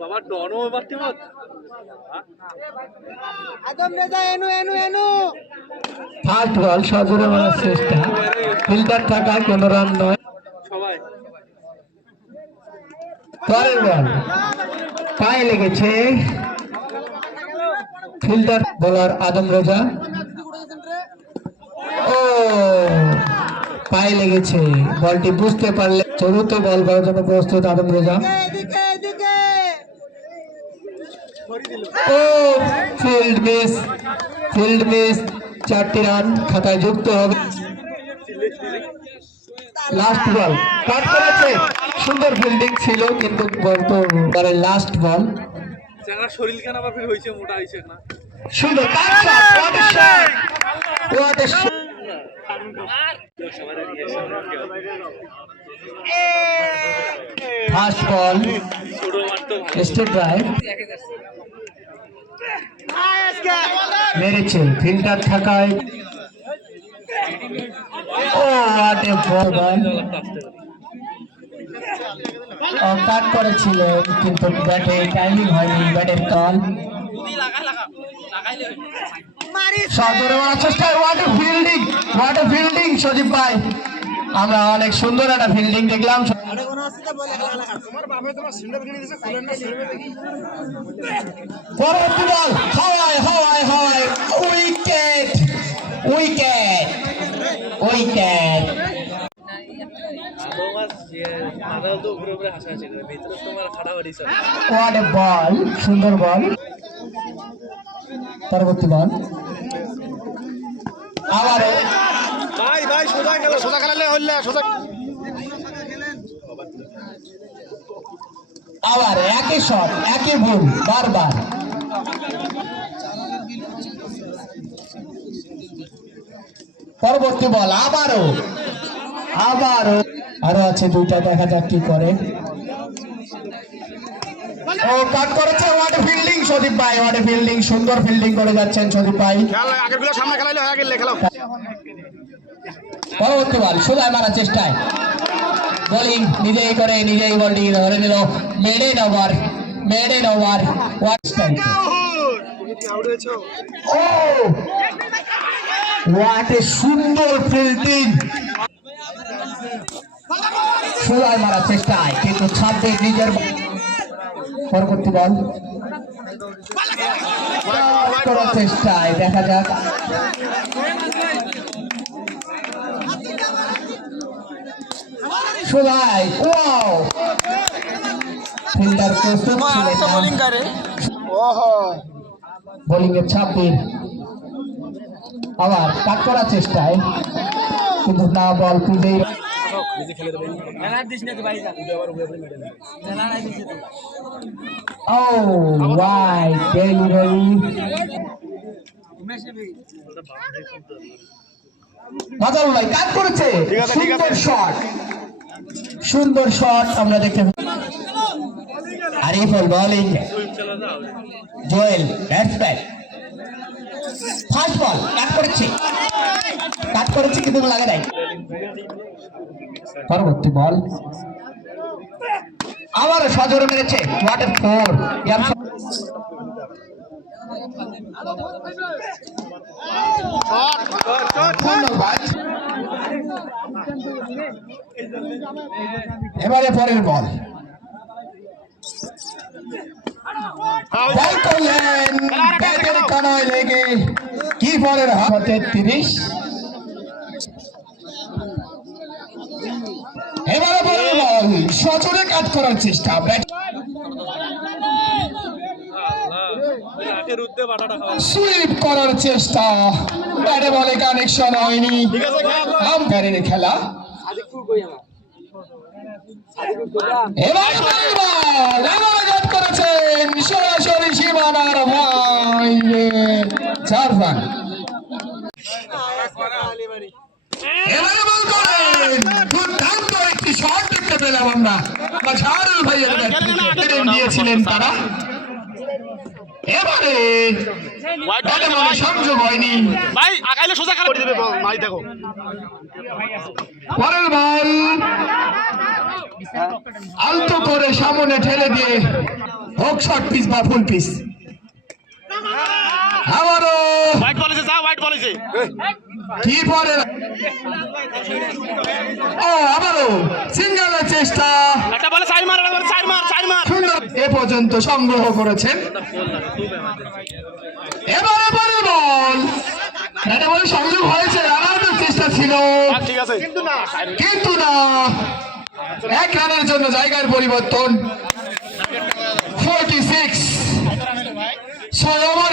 বাবা ডনও এবার টিমত ফার্স্ট বল সজোরে মারার চেষ্টা। ফিল্ডার থাকায় কোনো রান নয়। সবাই। পরের বল পায়ে লেগেছে। ফিল্ডার বোলার আদম রেজা ও! পায়ে লেগেছে। বলটি বুঝতে পারলে চতুর্থ বল করার জন্য প্রস্তুত আদম রেজা। ও ফিল্ড মিস ফিল্ড মিস চারটি রান খাতায় যুক্ত হবে। লাস্ট বল কাট করেছে। সুন্দর ফিল্ডিং ছিল কিন্তু বল লাস্ট বল চ্যাংড়া শরীর কেন আবার ফির হয়েছে মোটা হয়েছে না। সুন্দর cut shot what a shot what a shot first ball straight drive মেরেছে। ফিল্ডার থাকায়। ও কাট করেছিলেন কিন্তু ব্যাটে টাইমিং হয়নি ব্যাটের কল সদরে মারার চেষ্টা what a fielding what a fielding Sajib ভাই। আমরা অনেক সুন্দর একটা ফিল্ডিং দেখলাম। পরবর্তী বল হাওয়ায় হাওয়ায় হাওয়ায়। উইকেট উইকেট উইকেট বল সুন্দর বল পরবর্তী বল আবার ভাই ভাই সোজা গেল সোজা খেলালে হইলে সোজা আবার একই শট একই ভুল বারবার। পরবর্তী বল আবারও। আবারও। আরও আছে দুইটা দেখা যাক কি করে। ও কাট করেছে ফিল্ডিং সদীপ ভাই ওয়াট ফিল্ডিং সুন্দর ফিল্ডিং করে যাচ্ছেন সদীপ ভাই। খেলা আগেরগুলো সামনে খেলাইলে হয়ে গেলে খেলাও পরবর্তী বল সোজায় মারার চেষ্টায় বোলিং নিজেই করে নিজেই বলটি ধরে নিল মেডে ওভার মেডে ওভার ও হোয়াট এ সুন্দর ফিল্ডিং সোজায় মারার চেষ্টায় কিন্তু ছাড়তে নিজের পরবর্তী বল করার চেষ্টায় দেখা যাক সোজায় ওয়াও। ফিল্ডার প্রস্তুত ছিলেন। বোলিং এর আবার কাট করার চেষ্টায় কিন্তু না বল ফিল্ডে ও ওয়াই ডেলিভারি বাজার ভাই কাট করেছে সুন্দর শট সুন্দর শট আমরা দেখতে Ariful bowling Joel batsman first ball, cut করেছে। কাট করেছে কিন্তু লাগে নাই। পরবর্তী বল। আবার সজোরে মেরেছে। ওয়াটার ফোর এবারে পরের বল। করলেন ব্যাটের কানায় লেগে। কি পরের হাতে? তিরিশ এবারে পরের বল। সজোরে কাট করার চেষ্টা। সুইপ করার চেষ্টা। ব্যাটে বলে কানেকশন হয়নি। আম্পায়ারের খেলা। এবার বল এবার আঘাত করেছেন সরাসরি সীমানার বাইরে। চার রান। এবারে বল করেন। দুর্দান্ত একটি শট দেখতে পেলাম আমরা। বাছারুল ভাইয়ের ব্যাট দিয়েছিলেন তারা। এবারে সংযোগ হয়নি। ভাই আগাইলে সোজা খেলা। করে দিবে মাই দেখো। পরের বল। আলতো করে সামনে ঠেলে দিয়ে হোক শর্ট পিস বা ফুল পিস আবারও। হোয়াইট বলেছে যা হোয়াইট বলেছে কি পরে ও আবারও। সিঙ্গেলের চেষ্টা। একটা বলে সাইড মার একটা বলে সাইড মার সাইড মার সুন্দর এ পর্যন্ত সংগ্রহ করেছেন। এবারে বলে বল এটা বলে সংযোগ হয়েছে রানাউটের চেষ্টা ছিল। কিন্তু না। এক রানের জন্য জায়গার পরিবর্তন। ফোরটি সিক্স ছয় ওভার